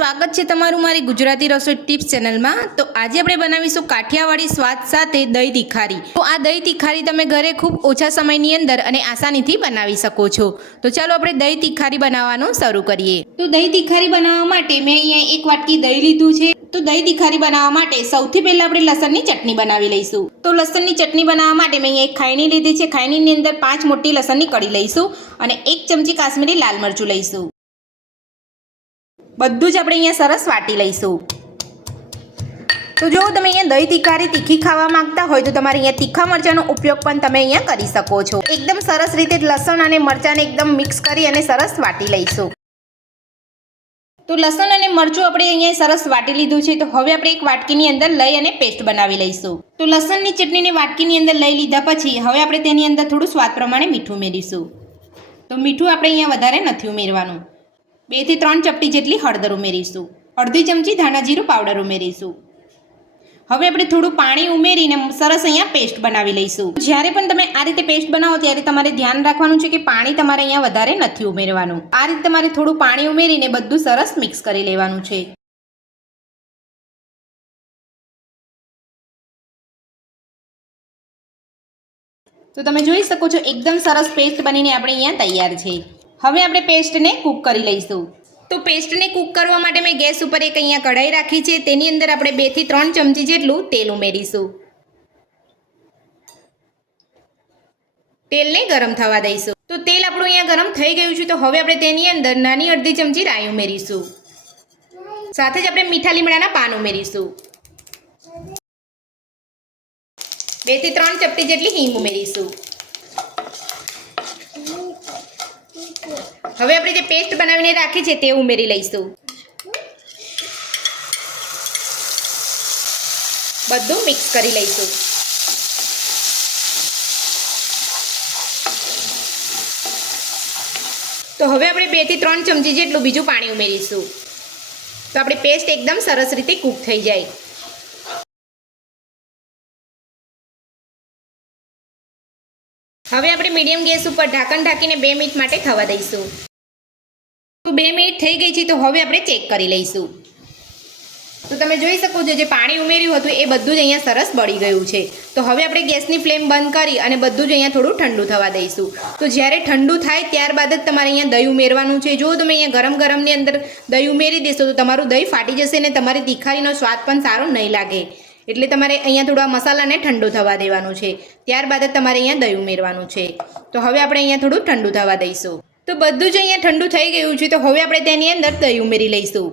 સ્વાગત છે તમારું મારી ગુજરાતી રસોઈ ટિપ્સ ચેનલમાં। તો આજે આપણે બનાવીશું કાઠિયાવાડી સ્વાદ સાથે દહીં તીખારી। તો આ દહીં તીખારી તમે ઘરે ખૂબ ઓછા સમયની અંદર અને આસાનીથી બનાવી શકો છો। તો ચાલો આપણે દહીં તીખારી બનાવવાનું શરૂ કરીએ। તો દહીં તીખારી બનાવવા માટે મેં અહીંયા એક વાટકી દહીં લીધું છે। તો દહીં તીખારી બનાવવા માટે સૌથી પહેલા આપણે લસણની ચટણી બનાવી લઈશું। તો લસણની ચટણી બનાવવા માટે મેં અહીંયા એક ખાયણી લીધી છે। ખાયણીની અંદર 5 મોટી લસણની કળી લઈશું અને 1 ચમચી કાશ્મીરી લાલ મરચું લઈશું। બધું જ આપણે અહીંયા સરસ વાટી લઈશું। તો જો તમે અહીંયા દહીં તીખારી તીખી ખાવા માંગતા હોય તો તમારે અહીંયા તીખા મરચાંનો ઉપયોગ પણ તમે અહીંયા કરી શકો છો। એકદમ સરસ રીતે લસણ અને મરચાંને એકદમ મિક્સ કરી અને સરસ વાટી લઈશું। તો લસણ અને મરચું આપણે અહીંયા સરસ વાટી લીધું છે। તો હવે આપણે એક વાટકીની અંદર લઈ અને પેસ્ટ બનાવી લઈશું। તો લસણની ચટણીને વાટકીની અંદર લઈ લીધા પછી હવે આપણે તેની અંદર થોડું સ્વાદ પ્રમાણે મીઠું ઉમેરીશું। તો મીઠું આપણે અહીંયા વધારે નથી ઉમેરવાનું। 2 થી 3 ચપટી જેટલી હળદર ઉમેરીશું। અડધી ચમચી ધાણા જીરું પાવડર ઉમેરીશું। હવે આપણે થોડું પાણી ઉમેરીને સરસ અહીંયા પેસ્ટ બનાવી લઈશું। જ્યારે પણ તમે આ રીતે પેસ્ટ બનાવો ત્યારે તમારે ધ્યાન રાખવાનું છે કે પાણી તમારે અહીંયા વધારે નથી ઉમેરવાનું। આ રીતે તમારે થોડું પાણી ઉમેરીને બધું સરસ મિક્સ કરી લેવાનું છે। તો તમે જોઈ શકો છો એકદમ સરસ પેસ્ટ બનીને આપણે અહીંયા તૈયાર છે। હવે આપણે પેસ્ટને કૂક કરી લઈશું। તો પેસ્ટને કૂક કરવા માટે મેં ગેસ ઉપર એક અહીંયા કઢાઈ રાખી છે। તેની અંદર આપણે 2 થી 3 ચમચી જેટલું તેલ ઉમેરીશું। તેલને ગરમ થવા દઈશું। તો તેલ આપણું અહીંયા ગરમ થઈ ગયું છે। તો હવે આપણે તેની અંદર નાની અડધી ચમચી રાઈ ઉમેરીશું। સાથે જ આપણે મીઠા લીમડાના પાન ઉમેરીશું। 2 થી 3 ચપટી જેટલી હિંગ ઉમેરીશું। હવે આપણે જે પેસ્ટ બનાવીને રાખી છે તે ઉમેરી લઈશું। બધું મિક્સ કરી લઈશું। તો હવે આપણે 2 થી 3 ચમચી જેટલું બીજું પાણી ઉમેરીશું। તો આપણી પેસ્ટ એકદમ સરસ રીતે કૂક થઈ જાય। હવે આપણે મીડિયમ ગેસ ઉપર ઢાંકણ ઢાંકીને 2 મિનિટ માટે થવા દઈશું। તો 2 મિનિટ થઈ ગઈ છે। તો હવે આપણે ચેક કરી લઈશું। તો તમે જોઈ શકો છો જે પાણી ઉમેર્યું હતું એ બધું જ અહીંયા સરસ બળી ગયું છે। તો હવે આપણે ગેસની ફ્લેમ બંધ કરી અને બધું જ અહીંયા થોડું ઠંડુ થવા દઈશું। તો જ્યારે ઠંડુ થાય ત્યારબાદ જ તમારે અહીંયા દહીં ઉમેરવાનું છે। જો તમે અહીંયા ગરમ ગરમની અંદર દહીં ઉમેરી દેશો તો તમારું દહીં ફાટી જશે અને તમારી તીખારીનો સ્વાદ પણ સારો નહીં લાગે। એટલે તમારે અહીંયા થોડા મસાલાને ઠંડુ થવા દેવાનું છે। ત્યારબાદ જ તમારે અહીંયા દહીં ઉમેરવાનું છે। તો હવે આપણે અહીંયા થોડું ઠંડુ થવા દઈશું। તો બધું જ અહીંયા ઠંડુ થઈ ગયું છે। તો હવે આપણે તેની અંદર દહીં ઉમેરી લઈશું।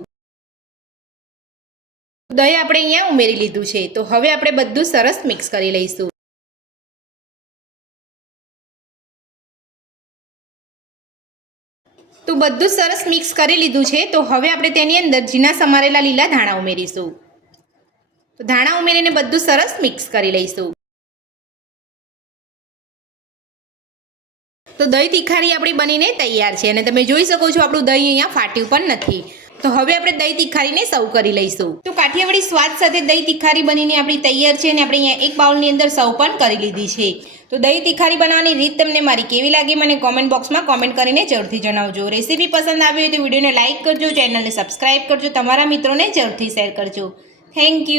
દહીં આપણે અહીંયા ઉમેરી લીધું છે। તો હવે આપણે બધું સરસ મિક્સ કરી લઈશું। તો બધું સરસ મિક્સ કરી લીધું છે। તો હવે આપણે તેની અંદર ઝીણા સમારેલા લીલા ધાણા ઉમેરીશું। તો ધાણા ઉમેરીને બધું સરસ મિક્સ કરી લઈશું। તો દહીં તીખારી આપણી બનીને તૈયાર છે અને તમે જોઈ શકો છો આપણું દહીં અહીંયા ફાટ્યું પણ નથી। તો હવે આપણે દહીં તીખારીને સર્વ કરી લઈશું। તો કાઠિયાવાડી સ્વાદ સાથે દહીં તીખારી બનીને આપણી તૈયાર છે અને આપણે અહીંયા એક બાઉલની અંદર સર્વ પણ કરી લીધી છે। તો દહીં તીખારી બનાવવાની રીત તમને મારી કેવી લાગી મને કોમેન્ટ બોક્સમાં કોમેન્ટ કરીને જરૂરથી જણાવજો। રેસીપી પસંદ આવી હોય તો વિડીયોને લાઇક કરજો, ચેનલને સબસ્ક્રાઇબ કરજો, તમારા મિત્રોને જરૂરથી શેર કરજો। Thank you.